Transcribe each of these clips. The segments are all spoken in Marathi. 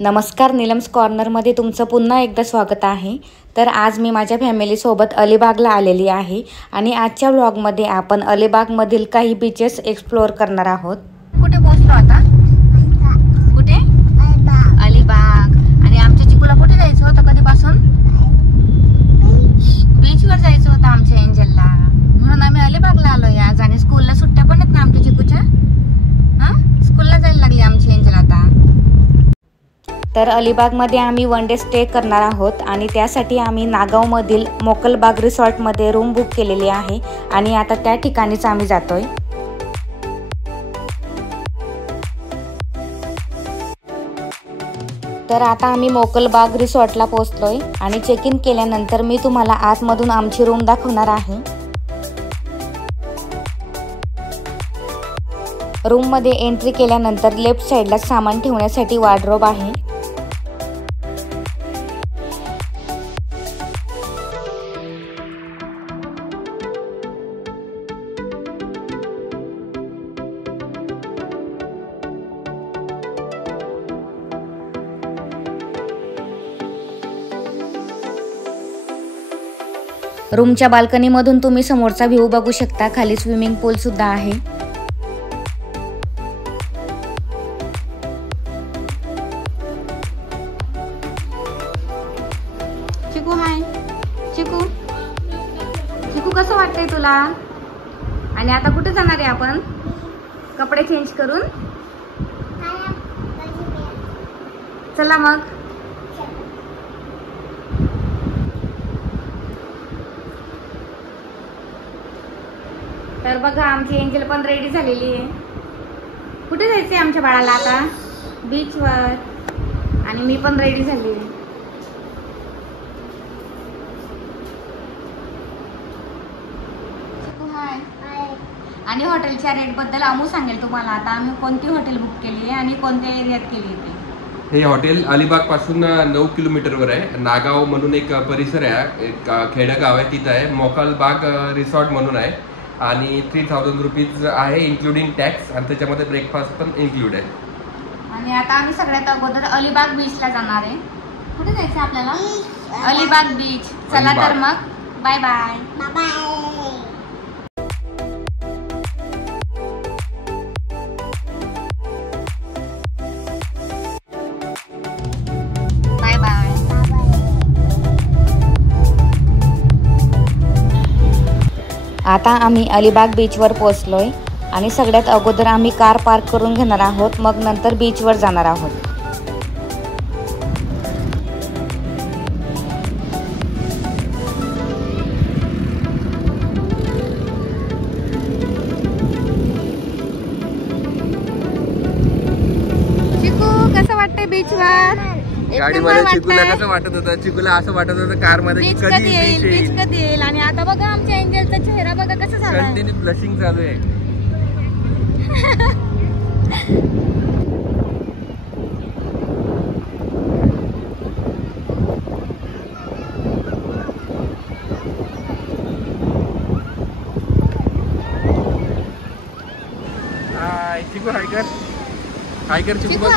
नमस्कार, नीलम्स कॉर्नरमध्ये तुमचं पुन्हा एकदा स्वागत आहे। तर आज मी माझ्या फॅमिलीसोबत अलिबागला आलेली आहे आणि आजच्या व्लॉगमध्ये आपण अलिबागमधील काही बीचेस एक्सप्लोअर करणार आहोत। कुठे पोहोचलो आता? कुठे? अलिबाग। आणि आमच्या चिकूला कुठे जायचं होतं कधीपासून? बीचवर जायचं होतं आमच्या एंजलला, म्हणून आम्ही अलिबागला आलोय आज। आणि स्कूलला सुट्ट्या पण आहेत ना आमच्या चिकूच्या। स्कूलला जायला लागली आमची एंजल आता। तर अलिबागमध्ये आम्ही वन डे स्टे करणार आहोत आणि त्यासाठी आम्ही नागावमधील मोकलबाग रिसॉर्टमध्ये रूम बुक केलेली आहे आणि आता त्या ठिकाणीच आम्ही जातोय। तर आता आम्ही मोकलबाग रिसॉर्टला पोहोचलोय आणि चेक इन केल्यानंतर मी तुम्हाला आतमधून आमची रूम दाखवणार आहे। रूम मध्ये एंट्री केल्यानंतर लेफ्ट साइडला सामान ठेवण्यासाठी वॉर्डरोब आहे। रूमच्या बाल्कनीमधून तुम्ही समोरचा व्ह्यू बघू शकता। खाली स्विमिंग पूल सुद्धा आहे। चिकू हाय, चिकू चिकू कसं वाटतंय तुला? आणि आता कुठे जाणार आहे आपण? कपडे चेंज करून चला मग। तर बघा आमची एंजल पण रेडी झालेली आहे। कुठे जायचंय आमच्या बाळाला आता? बीचवर। आणि मी पण रेडी झाली आहे। आणि हॉटेलच्या रेट बद्दल अमू सांगेल तुम्हाला। आता आम्ही कोणती हॉटेल बुक केली आहे आणि कोणत्या एरियात केली आहे? हे हॉटेल अलिबाग पासून 9 किलोमीटरवर आहे। नागाव म्हणून एक परिसर आहे, एक खेडेगाव आहे, तिथं आहे। मोकलबाग रिसॉर्ट म्हणून आहे आणि 3000 रुपीज आहे इन्क्लुडिंग टॅक्स आणि त्याच्यामध्ये ब्रेकफास्ट पण इन्क्लूड आहे। आणि आता आम्ही सगळ्यात अगोदर अलिबाग बीचला जाणार आहे। कुठे जायचं आपल्याला? अलिबाग बीच। चला तर मग बाय बाय बाय। आता आम्ही अलिबाग बीचवर पोहोचलोय आणि सगळ्यात अगोदर आम्ही कार पार्क करून घेणार आहोत, मग नंतर बीचवर जाणार आहोत। चिकू कसं वाटतंय बीचवर? गाडीमध्ये चिकूला कसं वाटत होतं? चिकूला असं वाटत होतं कार मध्ये कधी येईल। आणि आता बघा आमच्या एंजलचा चेहरा बघा कसा झाला। कंटिन्यू ब्लशिंग चालू आहे। हाय चिकू, हाय कर, हाय कर चिकू।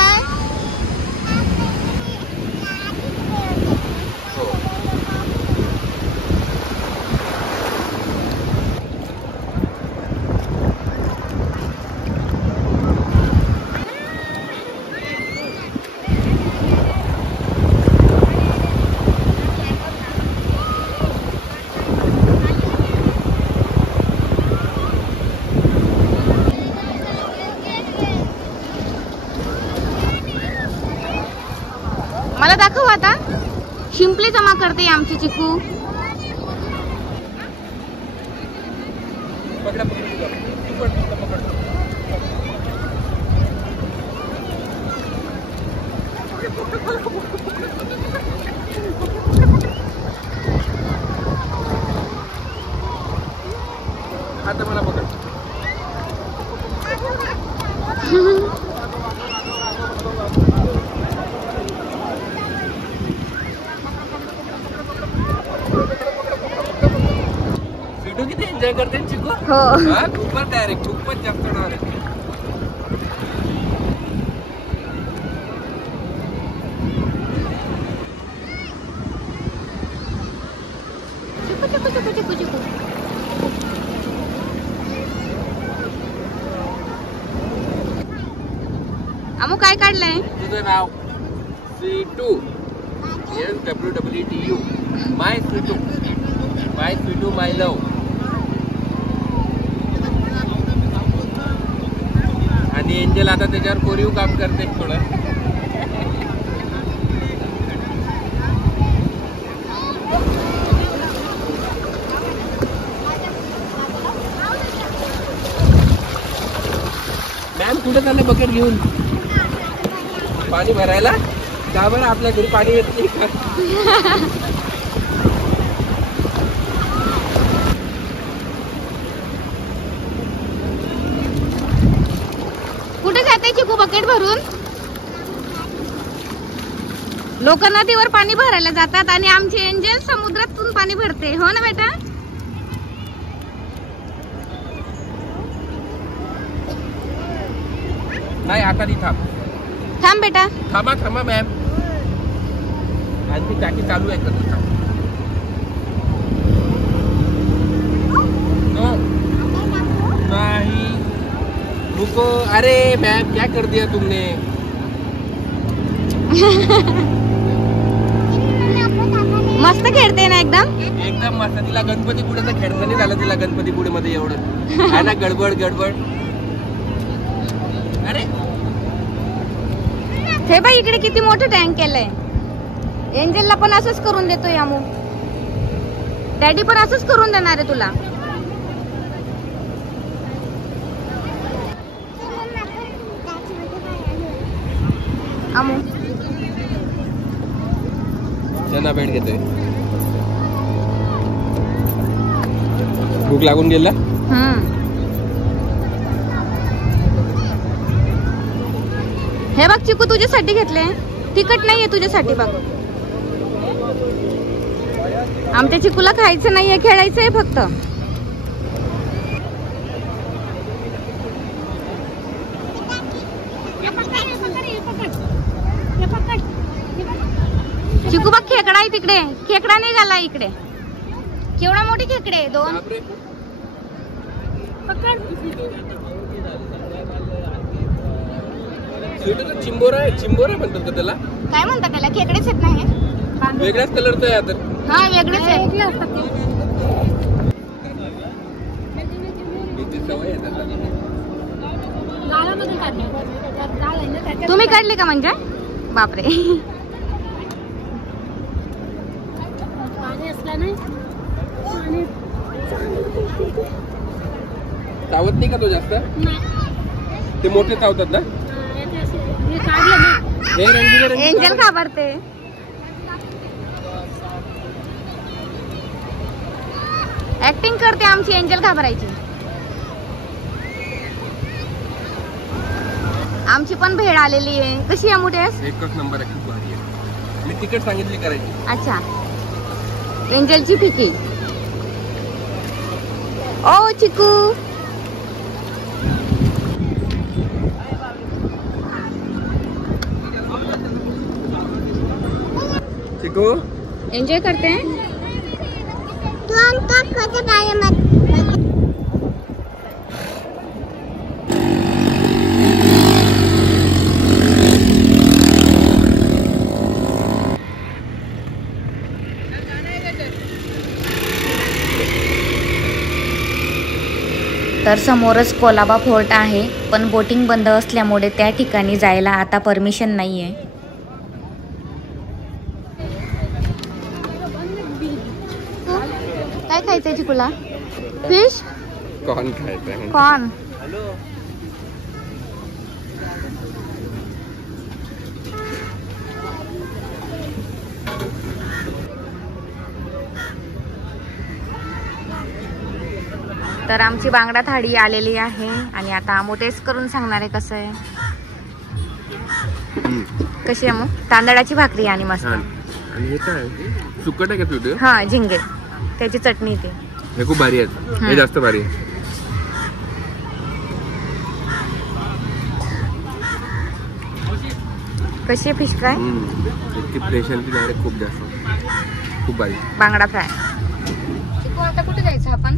मला दाखव आता। शिंपले जमा करते आमची चिकू। आता मला पकड। एन्जॉय करते चिकू? हो. खूपच डायरेक्ट खूपच जास्त डायरेक्ट. चिकू चिकू चिकू. अमू काय काढलंय? तुझं नाव C2 SWWTU माय स्वीटू माय लव. आणि एंजल आता त्याच्यावर कोरीव काम करते थोडं. मॅम कुठे चालले बकेट घेऊन? पाणी भरायला? का बरं आपल्या घरी पाणी येत नाही का? कुठे जाते चिकू बकेट भरून? लोक नदीवर पाणी भरायला जातात आणि आमची एंजल समुद्रातून पाणी भरते. हो ना बेटा? नाही आता नाही. थांब बेटा. थांबा मॅम. आणखी टाकी चालू आहे का? नो नहीं रुको. अरे मैम क्या कर दिया तुमने? मस्त खेळते ना एकदम. एकदम मस्त. तिला गणपतीपुढेचं खेळणं नाही झालं. तिला गणपतीपुढे मध्ये एवढं आहे ना. गडबड. अरे हे बाई इकडे किती मोठं टँक केलंय. एंजलला पण असंच करून देतोय अमू. डॅडी पण असंच करून देणार आहे तुला. अमू चना भेट घेतोय. भूक लागून गेला. हे बघ चिकू तुझ्यासाठी घेतले. तिखट नाहीये तुझ्यासाठी बघ. आमच्या चिकूला खायचं नाहीये, खेळायचंय फक्त. चिकू बघ खेकडा आहे तिकडे. खेकडा निघाला इकडे. केवढा मोठी खेकडे आहे. 2 चिंबोरा म्हणतात का त्याला? काय म्हणतात त्याला? खेकडेच आहेत ना हे. वेगळ्याच कलरचं आहे आता. हा वेगळेच आहे. तुम्ही काढले का म्हणजे? बापरे. चावत नाही का तो जास्त? ते मोठे चावतात ना. एंजल घाबरते. ऍक्टिंग करते आमची एंजल घाबरायची. आमची पण भेळ आलेली आहे. कशी आहे मोठ्यास? एकच नंबर आहे. खूप भारी आहे. मी तिकीट सांगितली करायची. अच्छा. एंजलची फिकी. ओ चिकू. चिकू एंजॉय करते. तर समोरच कोलाबा फोर्ट आहे, पण बोटिंग बंद असल्यामुळे त्या ठिकाणी जायला आता परमिशन नाहीये. काय खायचंय चिकूला? फिश? कॉर्न खायचं. कॉर्न. तर आमची बांगडा थाळी आलेली आहे आणि आता आमू टेस्ट करून सांगणार आहे कसं आहे. कशी आहे मग? तांदळाची भाकरी आणि मस्त. आणि हे काय सुकट आहे का तुझे? हा झिंगे. त्याची चटणी ती. हे खूप भारी आहे. हे जास्त भारी आहे. कशी आहे फिश फ्राय? इतकी फ्रेश आहे ती डायरेक्ट. खूप जास्त खूप भारी. बांगडा फ्राय. चिकू आता कुठे जायचं आपण?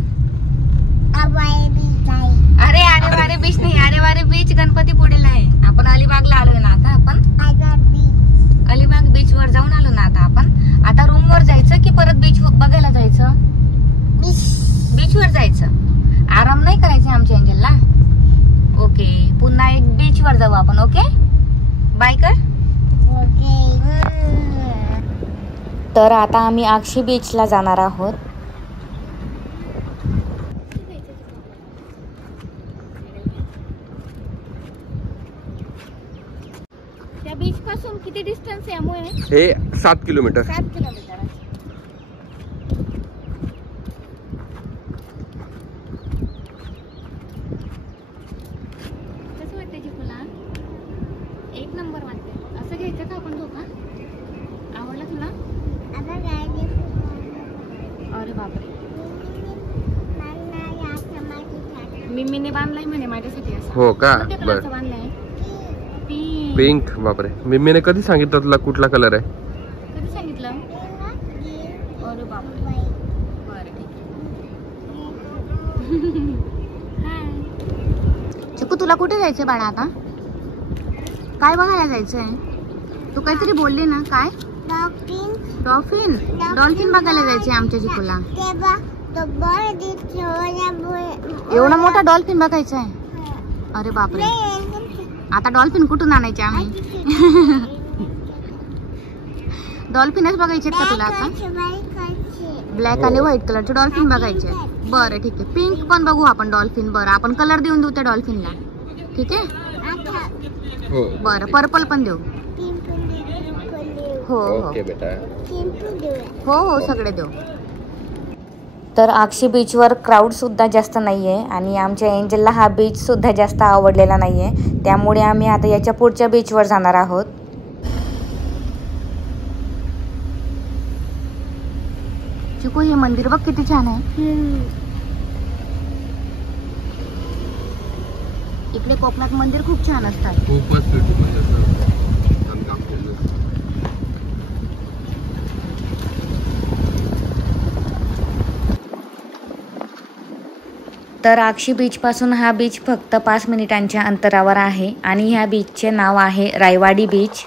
अरे अरे वारे बीच नाही, अरे वारे बीच गणपती पुढेला आहे. आपण अलिबागला आलोय ना आता. आपण अलिबाग बीच वर जाऊन आलो ना आता आपण. आता रूम वर जायचं की परत बीच बघायला जायचं? बीच वर जायचं. आराम नाही करायचं आमच्या एंजलला. ओके, पुन्हा एक बीच वर जाऊ आपण. ओके, बाय कर. तर आता आम्ही आक्षी बीचला जाणार आहोत. त्या बीच पासून किती डिस्टन्स आहे अमोय? हे 7 किलोमीटर. 7 किलोमीटर. कसं वाटतं चिकूला? एक नंबर वाटते. असं घ्यायचं का आपण धोका? आवडला तुला? अरे बापरे, मिमीने बांधलाय म्हणे माझ्यासाठी. असं हो का? बर, बांधलाय पिंक. बापरे, मिमीने कधी सांगितलं तुला कुठला कलर आहे? कधी सांगितलं? अरे बापरे, बरं ठीक आहे. चिकू तुला कुठे जायचंय बाळा आता? काय बघायला जायचंय? तू काहीतरी बोलली ना, काय? डॉल्फिन. डॉल्फिन बघायला जायचंय आमच्या चिकूला. एवढा मोठा डॉल्फिन बघायचा आहे? अरे बापरे, आता डॉल्फिन कुठून आणायचे आम्ही? डॉल्फिनच बघायचे का तुला आता? ब्लॅक आणि व्हाईट कलरचे डॉल्फिन बघायचे. बरं ठीक आहे, पिंक पण बघू आपण डॉल्फिन. बरं, आपण कलर देऊन देऊ त्या डॉल्फिनला. ठीक आहे. बरं, पर्पल पण देऊ. हो हो हो हो, सगळे देऊ. तर आक्षी बीचवर क्राऊड सुद्धा जास्त नाहीये आणि आमच्या एंजलला हा बीच सुद्धा जास्त आवडलेला नाहीये. त्यामुळे आम्ही आता याच्या पुढच्या बीचवर जाणार आहोत. चिकू, हे मंदिर बघ किती छान आहे. इकडे कोकणात मंदिर खूप छान असतात. तर आक्षी बीच पासून हा बीच फक्त 5 मिनिटांच्या अंतरावर आहे आणि ह्या बीचचे नाव आहे रायवाडी बीच.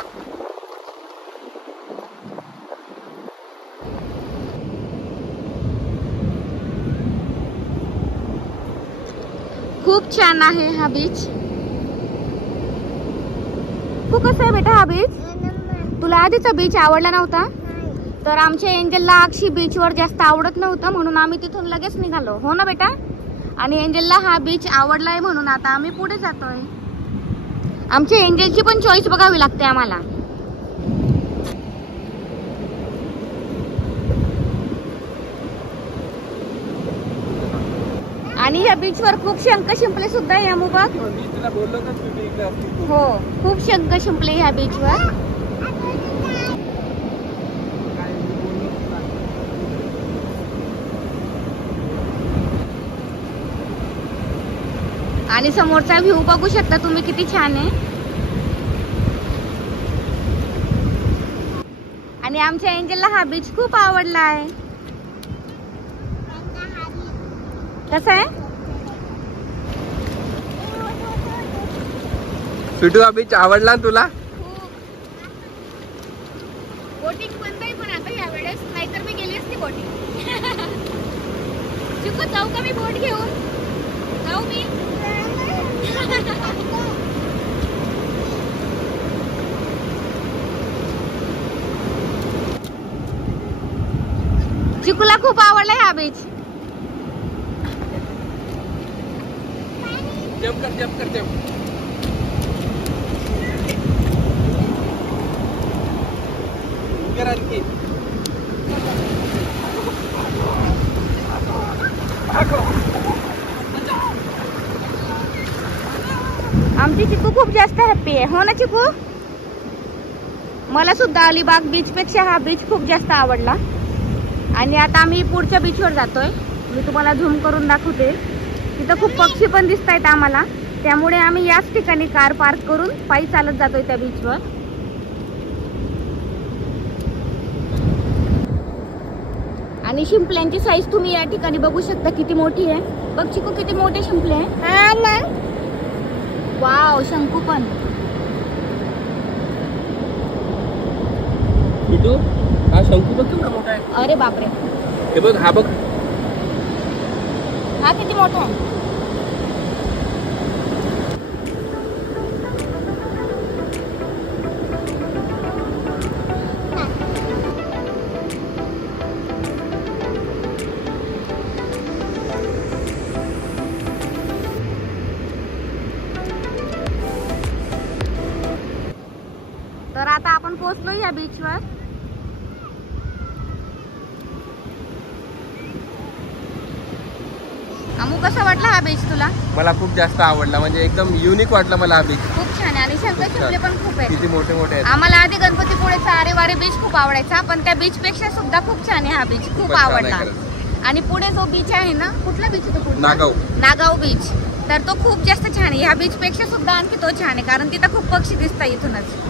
खूप छान आहे हा बीच. तू कसं आहे बेटा हा बीच? तुला आधीचा बीच आवडला नव्हता? तर आमच्या एंजलला आक्षी बीचवर जास्त आवडत नव्हतं म्हणून आम्ही तिथून लगेच निघालो. हो ना बेटा? आणि एंजलला हा बीच आवडलाय म्हणून आता आम्ही पुढे जातोय. आमच्या एंजलची पण चॉईस बघावी लागते आम्हाला. आणि या बीचवर खूप शंख शिंपले सुद्धा आहे. अमू बघ. हो, खूप शंख शिंपले ह्या बीचवर. आणि समोरचा व्ह्यू बघू शकता तुम्ही किती छान आहे. आणि आमच्या एंजलला हा बीच खूप आवडला आहे. कसा आहे? सुटू, हा बीच आवडला तुला? बोटिंग बंद आहे पण आता या वेळेस, नाहीतर मी गेली असती बोटिंग. चिकू, जाऊ का मी बोट घेऊन? जाऊ मी? चिकूला खूप आवडला हा बीच. जंप कर, जंप कर, जंप. आणखी आमची चिकू खूप जास्त हॅप्पी आहे. हो ना चिकू? मला सुद्धा अलिबाग बीच पेक्षा हा बीच खूप जास्त आवडला. आणि आता आम्ही पुढच्या बीचवर जातोय. मी तुम्हाला झूम करून दाखवते. तिथं खूप पक्षी पण दिसत आहेत आम्हाला. त्यामुळे आम्ही याच ठिकाणी कार पार्क करून पायी चालत जातोय त्या बीचवर. आणि शिंपल्यांची साईज तुम्ही या ठिकाणी बघू शकता किती मोठी आहे. बघ चिकू किती मोठे शिंपले आहे. वाव, शंकू पण. हा शंकू बघ केवढा मोठा आहे. अरे बापरे, हे बघ, हा बघ, हा किती मोठा आहे. तर आता आपण पोहोचलो या बीचवर. अमू, कसा वाटला हा बीच तुला? मला खूप जास्त आवडला. म्हणजे एकदम युनिक वाटला मला हा बीच. खूप छान आहे आणि शंकर शिंपले पण खूप आहेत. किती मोठे मोठे आहेत. आम्हाला आधी गणपतीपुळेचा आरेवारे बीच खूप आवडायचा, पण त्या बीच पेक्षा सुद्धा खूप छान आहे हा बीच. खूप आवडला. आणि पुढे जो बीच आहे ना, कुठला बीच आहे तो? नागाव बीच. तर तो खूप जास्त छान आहे. ह्या बीच पेक्षा सुद्धा आणखी तो छान आहे, कारण तिथं खूप पक्षी दिसतात इथूनच.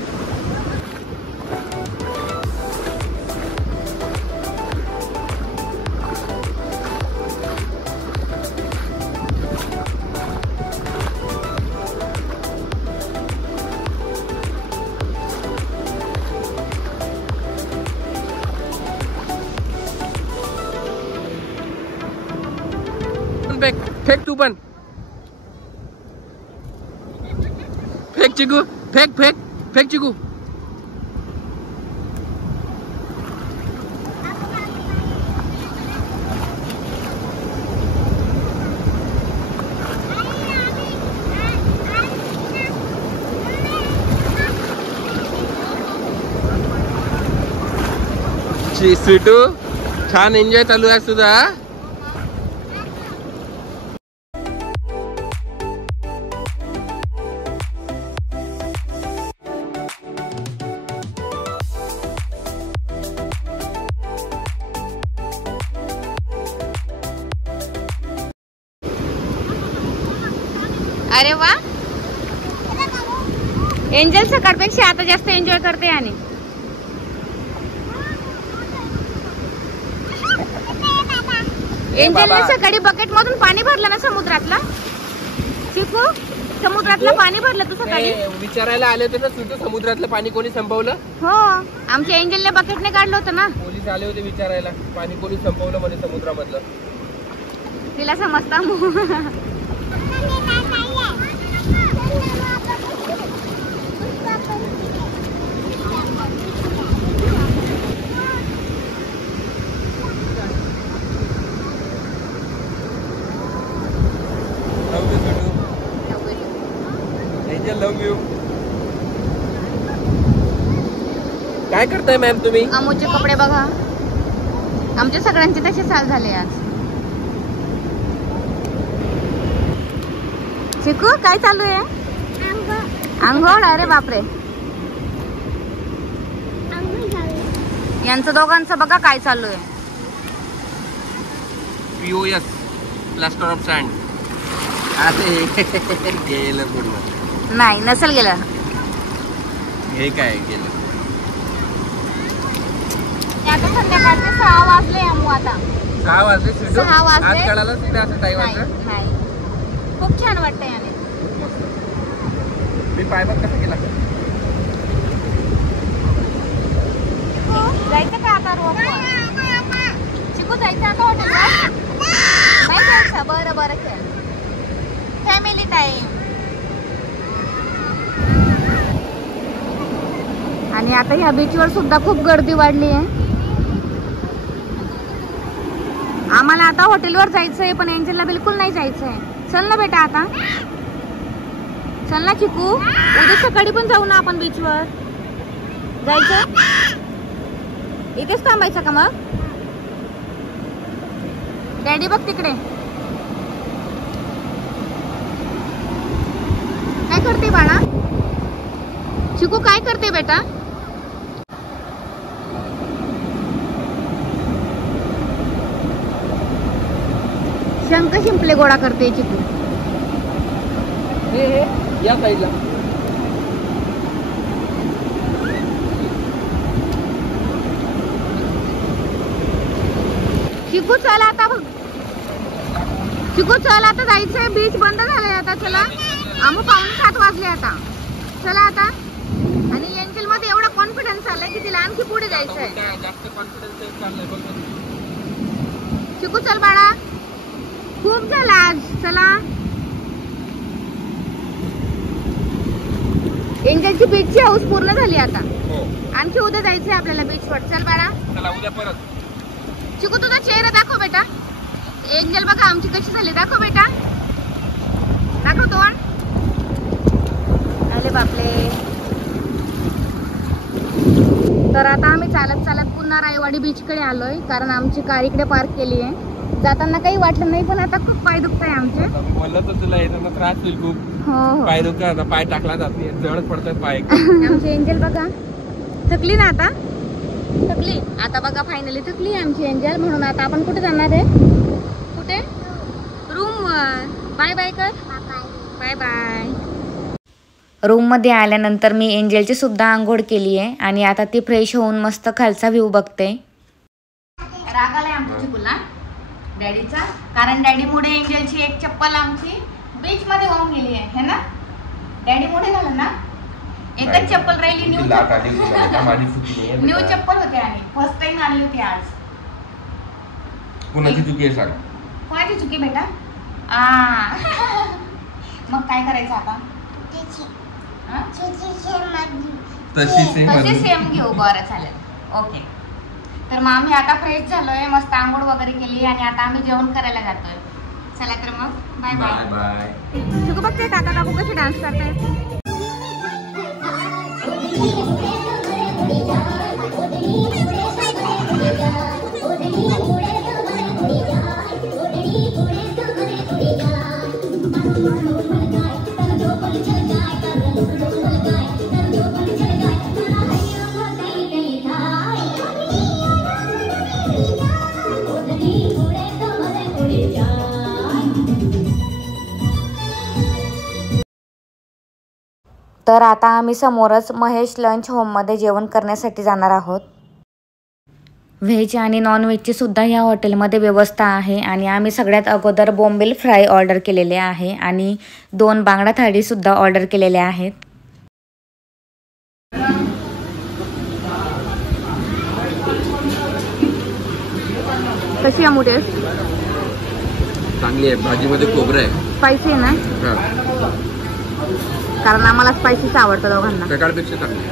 फेक तू पण फेक चिकू, फेक फेक फेक चिकू. स्वीटू, छान एन्जॉय चालू आहे तुझा. अरे वा, एंजल सकाळपेक्षा आता जास्त एन्जॉय करते. आणि एंजलने सकाळी बकेट मधून पाणी भरलं ना समुद्रातला. चिकू, समुद्रातलं पाणी भरलं तू सकाळी? विचारायला आले होते ना सुटू, समुद्रातलं पाणी कोणी संपवलं? हो, आमच्या एंजलने बकेटने काढलं होतं ना. पोलीस आले होते विचारायला, पाणी कोणी संपवलं म्हणे समुद्रामधलं. तिला समजता. लव यू. काय करताय मॅम तुम्ही? अमूचे कपडे बघा. आमच्या सगळ्यांचे तसे साल झाले आज. चिकू, काय चालू आहे? आंघोळ. अरे बापरे, यांचं दोघांचं बघा काय चालू आहे. POS, plaster of sand. अरे गेलं पूर्ण. नाही, नसेल गेलं. हे काय गेलं? आता संध्याकाळचे 6 वाजले. अमू, आता 6 वाजले. 6 वाजले. आज कळालं तिथे असं टाइम आहे. नाही, खूप छान वाटतंय. आणि मी पाय बघ कसा केला. जायचं का आता रोज? चिकू, जायचं आता हॉटेलला? नाही जायचं. बरं बरं, खेळ. Family time. आणि आता ह्या बीचवर सुद्धा खूप गर्दी वाढली आहे. आम्हाला आता हॉटेलवर जायचंय, पण एंजलला बिलकुल नाही जायचंय. चल ना बेटा, आता चल ना चिकू. उद्या सकाळी पण जाऊ ना आपण बीचवर. जायचं? इथेच थांबायचं का मग? डॅडी बघ तिकडे काय करते बाळा. चिकू, काय करते बेटा? शंख शिंपले गोळा करते चिकू. हे या साईडला. चिकू चला आता बघ, चिकू चल आता जायचंय, बीच बंद झालंय आता. चला आम्ही 6:45 वाजले आता. चला आता. आणि एंजल मध्ये एवढा कॉन्फिडन्स आलाय की तिला आणखी पुढे जायचंय. चिकू चल बाळा, खूप झाला आज. चला एंजलची बीचची हाऊस पूर्ण झाली आता. आणखी उद्या जायचंय आपल्याला बीच वर. चल बाळा, चला उद्या परत. चिकू तुझा चेहरा दाखव बेटा. एंजल बघा आमची कशी झाली, दाखव बेटा, दाखव तोंड. अरे बापले. तर आता आम्ही चालत चालत पुन्हा रायवाडी बीच कडे आलोय, कारण आमची कार इकडे पार्क केली आहे. जाताना काही वाटलं नाही, पण आता खूप पाय दुखत आहे आमचे. बोललं तर तुला येताना त्रास होईल खूप. हो पाय दुखत, पाय टाकला जात नाही, जळच पडतात पाय. आमची एंजल बघा थकली ना आता, थकली आता बघा, फायनली थकली आमची एंजल. म्हणून आता आपण कुठे जाणार आहे, कुठे, रूम वर. बाय बाय कर, बाय बाय. रूम मध्ये आल्यानंतर मी एंजलची सुद्धा आंघोळ केली आहे आणि आता ती फ्रेश होऊन मस्त खालचा व्ह्यू बघते. राग आलाय आमच्या चिकूला डॅडीचा, कारण डॅडी मुळे एंजलची एक चप्पल आमची बीच मध्ये वाहून गेली आहे, है ना. डॅडी मुळे झालं ना, एकच चप्पल राहिली. न्यू चप्पल होती आणि फर्स्ट टाइम आणली होती आज. कुणाची चुकी आहे सांग. कोणाची चुकी बेटा. मग काय करायचं आता, तशी सेम घेऊ. बरं चालेल, ओके. तर मग आम्ही आता फ्रेश झालोय, मस्त आंघोळ वगैरे केली आणि आता आम्ही जेवण करायला जातोय. चला तर मग बाय बाय बाय. चिकू बघते काका काकू कशी डान्स करताय. तर आता आम्ही समोरच महेश लंच होममध्ये जेवण करण्यासाठी जाणार आहोत. व्हेज आणि नॉन व्हेजची सुद्धा ह्या हॉटेलमध्ये व्यवस्था आहे. आणि आम्ही सगळ्यात अगोदर बोंबील फ्राय ऑर्डर केलेले आहे आणि 2 बांगडा थाळी सुद्धा ऑर्डर केलेल्या आहेत. कशी आहे मुठे, चांगली आहे. भाजीमध्ये खोबरं आहे, स्पायसी आहे ना, कारण आम्हाला स्पायसीच आवडतं दोघांना. सकाळपेक्षा चांगली.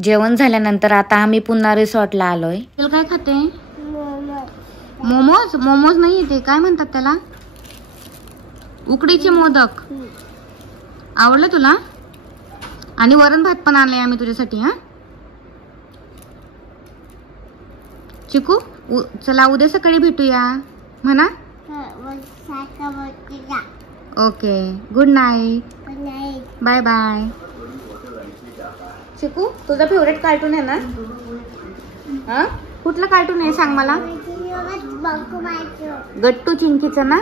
जेवण झाल्यानंतर आता आम्ही पुन्हा रिसॉर्टला आलोय. तुला काय खाते, मोमोज. मोमोज नाही ते काय म्हणतात त्याला, उकडीचे मोदक. आवडलं तुला. आणि वरण भात पण आणले आम्ही तुझ्यासाठी. हा चिकू, चला उद्या सकाळी भेटूया म्हणा. Okay, good night, bye bye. Chiku तुझा फेवरेट कार्टून आहे ना. हा कुठलं कार्टून आहे सांग मला. गट्टू चिंकीचं ना.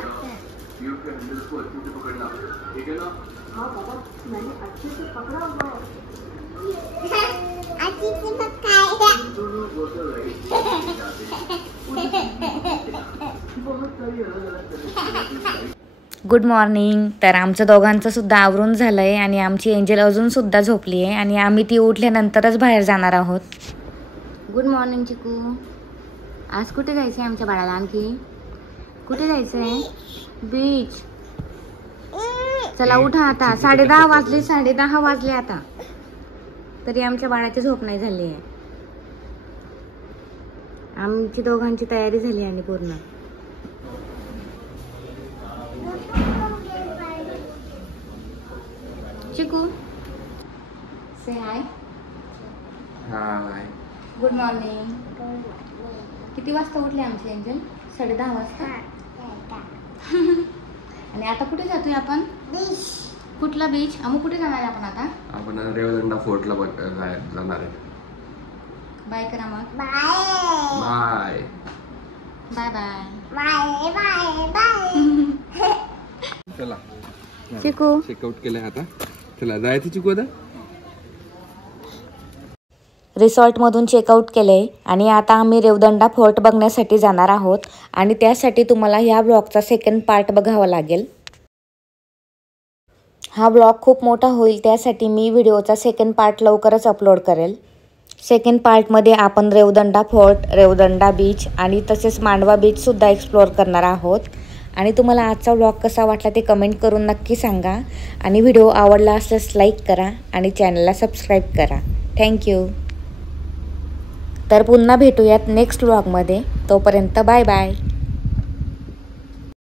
Good morning. तर आमचं दोघांचं सुद्धा आवरून झालंय आणि आमची एंजल अजून सुद्धा झोपली आहे आणि आम्ही ती उठल्यानंतरच बाहेर जाणार आहोत. गुड मॉर्निंग चिकू. आज कुठे जायचंय आमच्या बाळाला, आणखी कुठे जायचंय. बीच. चला उठा आता, 10:30 वाजले, 10:30 वाजले आता, तरी आमच्या बाळाची झोप नाही झाली आहे. आमची दोघांची तयारी झाली आणि पूर्ण. चिकू से हाय. हाय, गुड मॉर्निंग. किती वाजता उठले आमची एंजल. 10:30 वाजता. आणि आता कुठे जातोय आपण. बीच. कुठला बीच. आम्ही कुठे जाणार आहे आपण आता. आपण रेवदंडा फोर्टला जाणार आहे. बाय करा मग. Bye bye bye bye bye. चला चिकू चेकआउट केलंय आता. चला जायचं चिकू आता. रिसॉर्टमधून चेकआउट केले आणि आता आम्ही रेवदंडा फोर्ट बघण्यासाठी जाणार आहोत आणि त्यासाठी तुम्हाला ह्या ब्लॉगचा सेकंड पार्ट बघावा लागेल. हा ब्लॉग खूप मोठा होईल, त्यासाठी मी व्हिडिओचा सेकंड पार्ट लवकरच अपलोड करेल. सेकंड पार्टमध्ये आपण रेवदंडा फोर्ट, रेवदंडा बीच आणि तसेच मांडवा बीचसुद्धा एक्सप्लोअर करणार आहोत. आणि तुम्हाला आजचा व्लॉग कसा वाटला ते कमेंट करून नक्की सांगा. आणि व्हिडिओ आवडला असल्यास लाईक करा आणि चॅनलला सबस्क्राईब करा. थँक्यू. तर पुन्हा भेटूयात नेक्स्ट व्लॉगमध्ये. तोपर्यंत बाय बाय.